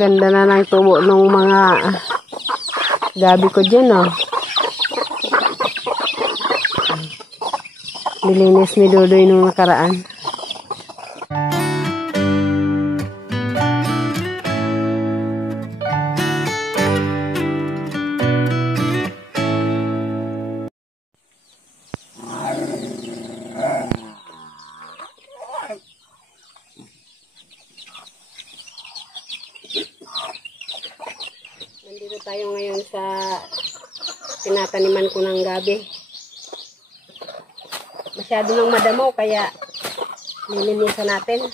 Ganda na ng tubo ng mga gabi ko dyan, oh. Nilinis ni Dodoy nung nakaraan. Nandito tayo ngayon sa tinataniman ko ng gabi. Masyado nang madamo kaya nilinisan natin.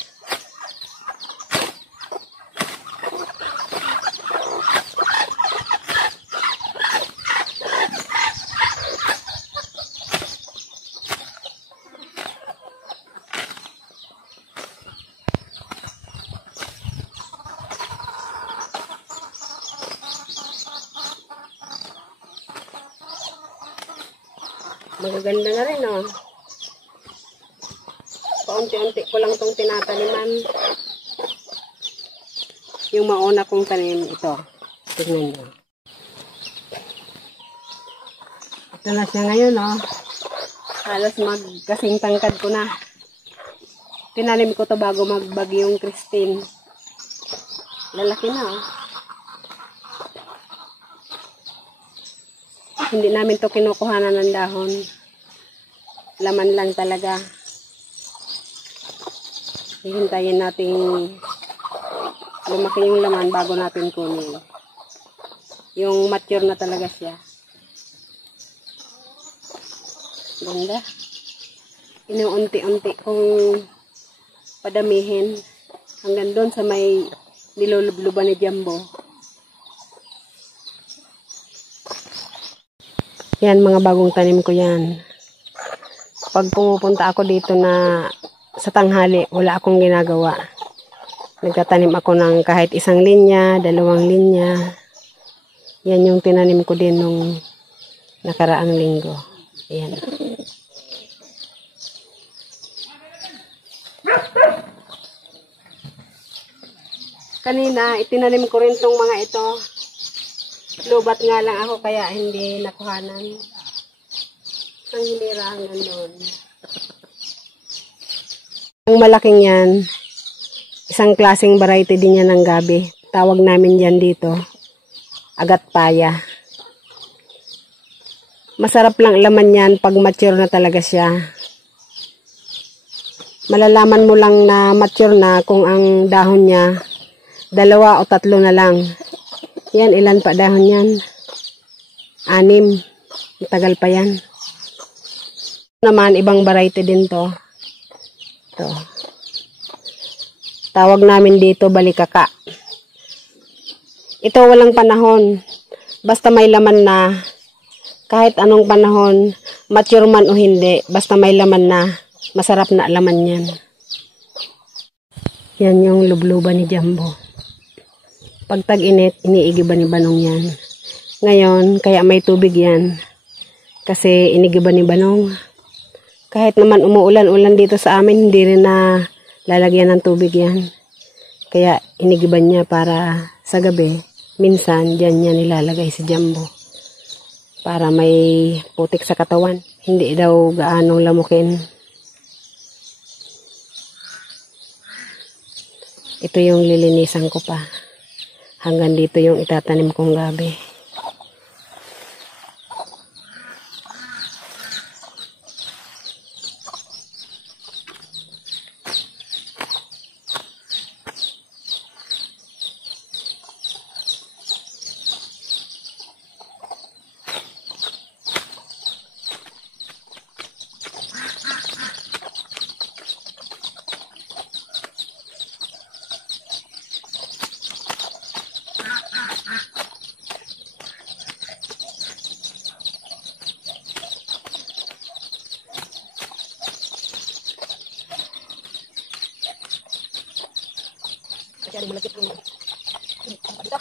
Magaganda na rin, oh. Paunti-unti ko lang itong tinataniman. Yung mauna kong tanim, ito. Tignan nyo. Ito na siya ngayon, oh. Halos magkasing tangkad ko na. Tinanim ko to bago magbagyong Christine. Lalaki na, oh. Hindi namin to kinukuhanan ng dahon. Laman lang talaga. Hihintayin natin lumaki yung laman bago natin kunin. Yung mature na talaga siya. Ganda. Inuunti-unti kong padamihin hanggang doon sa may nilulubluban ni Jumbo. Yan, mga bagong tanim ko yan. Pag pumupunta ako dito na sa tanghali, wala akong ginagawa. Nagtatanim ako ng kahit isang linya, 2 linya. Yan yung tinanim ko din nung nakaraang linggo. Ayan. Kanina, itinanim ko rin tong mga ito. Lubat nga lang ako kaya hindi nakuhanan. Ang hinira hanggang doon. Ang malaking yan, isang klaseng variety din yan ng gabi. Tawag namin yan dito, agatpaya. Masarap lang laman yan pag mature na talaga siya. Malalaman mo lang na mature na kung ang dahon niya 2 o 3 na lang. Yan, ilan pa dahon yan? 6. Matagal pa yan. Naman, ibang variety din to. Ito. Tawag namin dito balikaka. Ito walang panahon. Basta may laman na. Kahit anong panahon, mature man o hindi, basta may laman na, masarap na laman yan. Yan yung lubluban ni Jumbo. Pag tag-init, iniigiban ni Banong yan. Ngayon, kaya may tubig yan. Kasi inigiban ni Banong. Kahit naman umuulan-ulan dito sa amin, hindi rin na lalagyan ng tubig yan. Kaya inigiban niya para sa gabi, minsan dyan niya nilalagay si Jumbo. Para may putik sa katawan. Hindi daw gaanong lamukin. Ito yung lilinisan ko pa. Hanggang dito yung itatanim kong gabi. Masyadong malapit mo. Ito.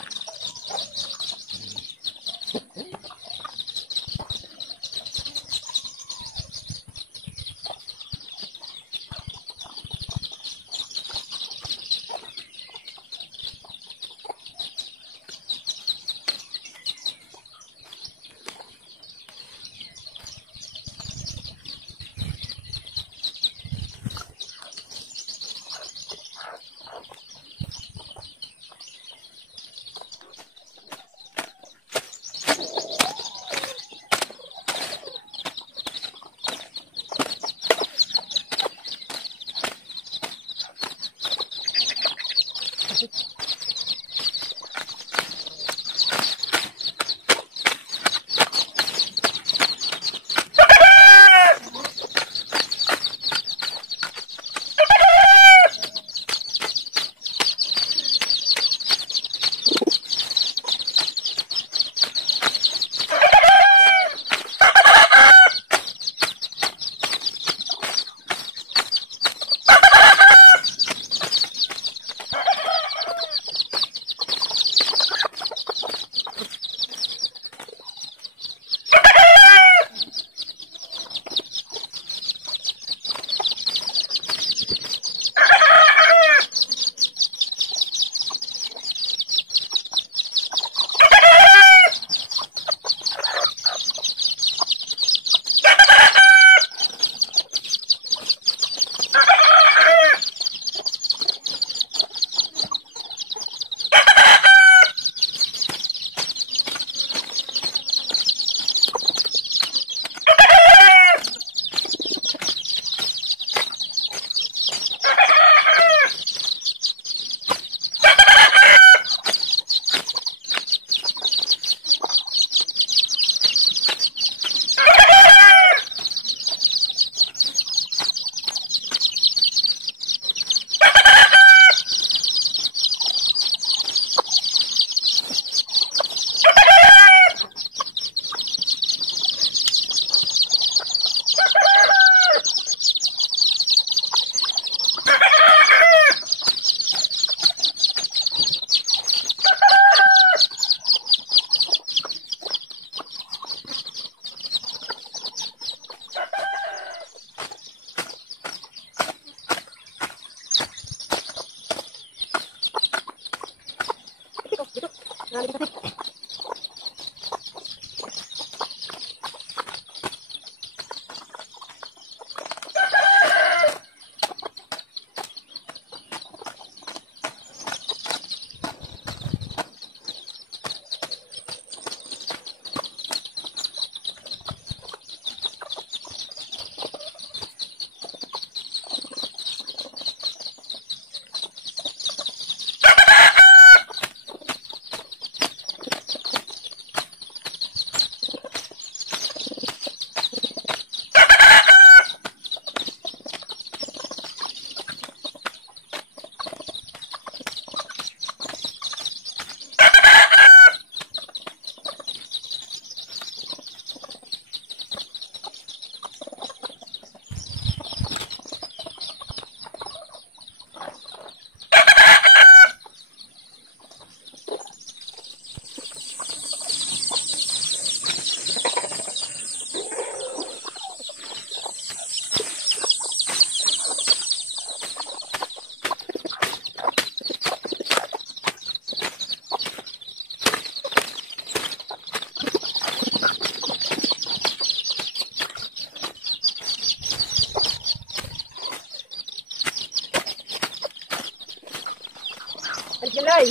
July.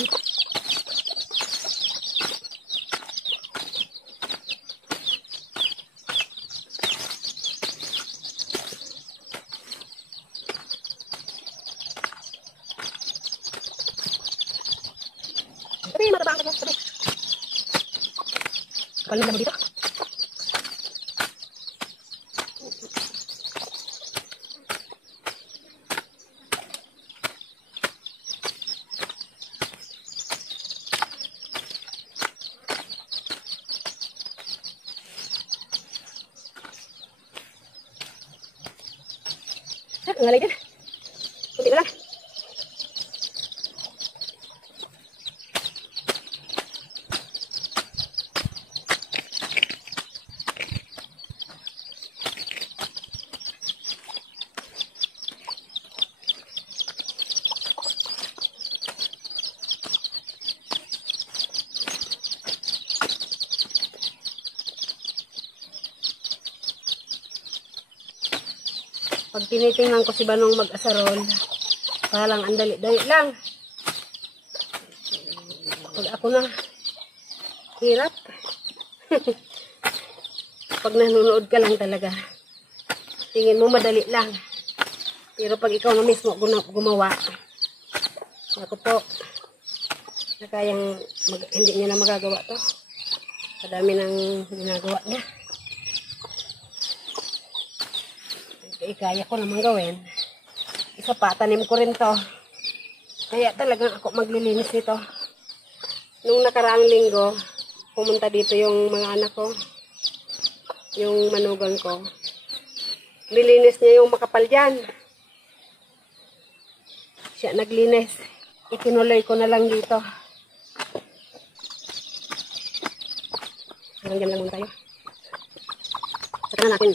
Tapi mata bangka tapi. Kapal mo dito. Ngalay dyan. Kunti na lang. Pag tinitingnan ko si Banong mag-asarol, parang ang dali-dali lang. Pag ako na, hirap. Pag nanonood ka lang talaga, tingin mo madali lang. Pero pag ikaw na mismo gumawa, ako po, na kayang hindi niya na magagawa to. Kadami ng ginagawa niya. Kaya ko naman gawin. Isa pa, tanim ko rin to. Kaya talagang ako maglilinis nito. Nung nakaraang linggo, pumunta dito yung mga anak ko. Yung manugang ko. Nilinis niya yung makapal dyan. Siya naglinis. Itinuloy ko na lang dito. Hanggang dyan lang muna tayo. Saka natin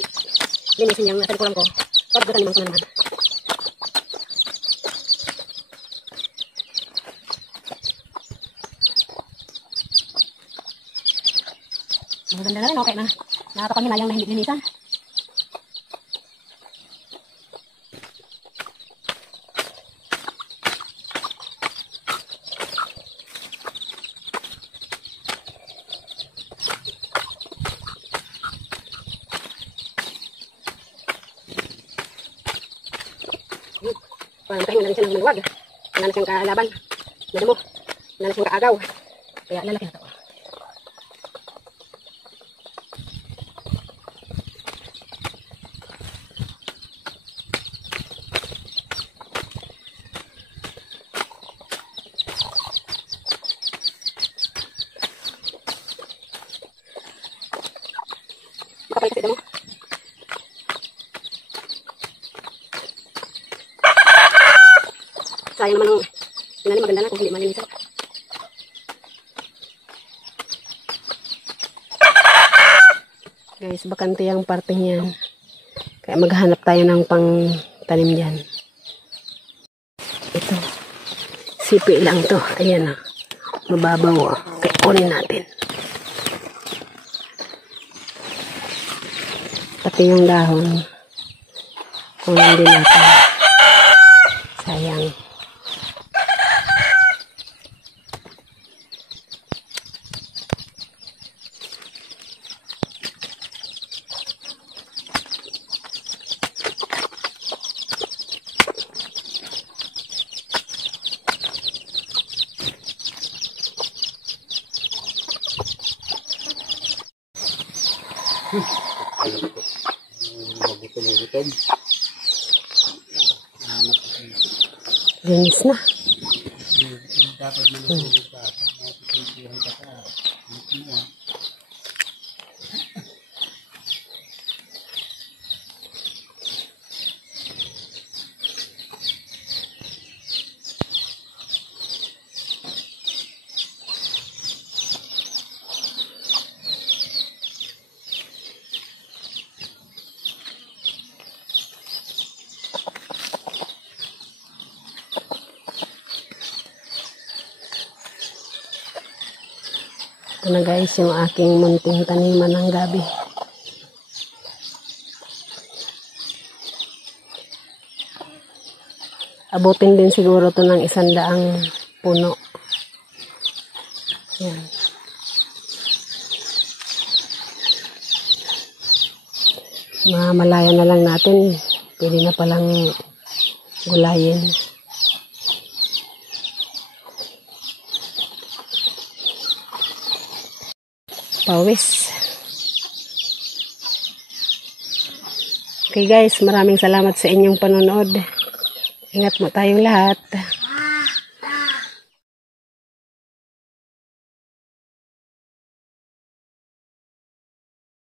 linisin yung nasa likuran ko. Pagdatan naman ko na naman. Maganda na rin, okay na. Nakakapanghinayang na hindi linisan. Parang pahinga na rin siya ng maluwag. Wala na siyang kalaban. Nadamo. Wala na siyang kaagaw. Kaya lalaki na ito. Makapal kasi ito mo. Sayang naman ang tinalim, maganda na kung hindi malinisan. Guys, bakante ang parte niyan. Kaya maghanap tayo ng pang tanim dyan. Ito. Sipi lang to. Ayan o. Mababaw o. Okay. kunin natin. Pati yung dahon. Kunin din natin. Sayang. Linis na. Ito na guys, yung aking munting taniman ng gabi. Abutin din siguro to ng 100 puno. Yan. Malaya na lang natin. Pwede na palang gulayin. Pawis. Okay guys, maraming salamat sa inyong panonood. Ingat mo tayong lahat.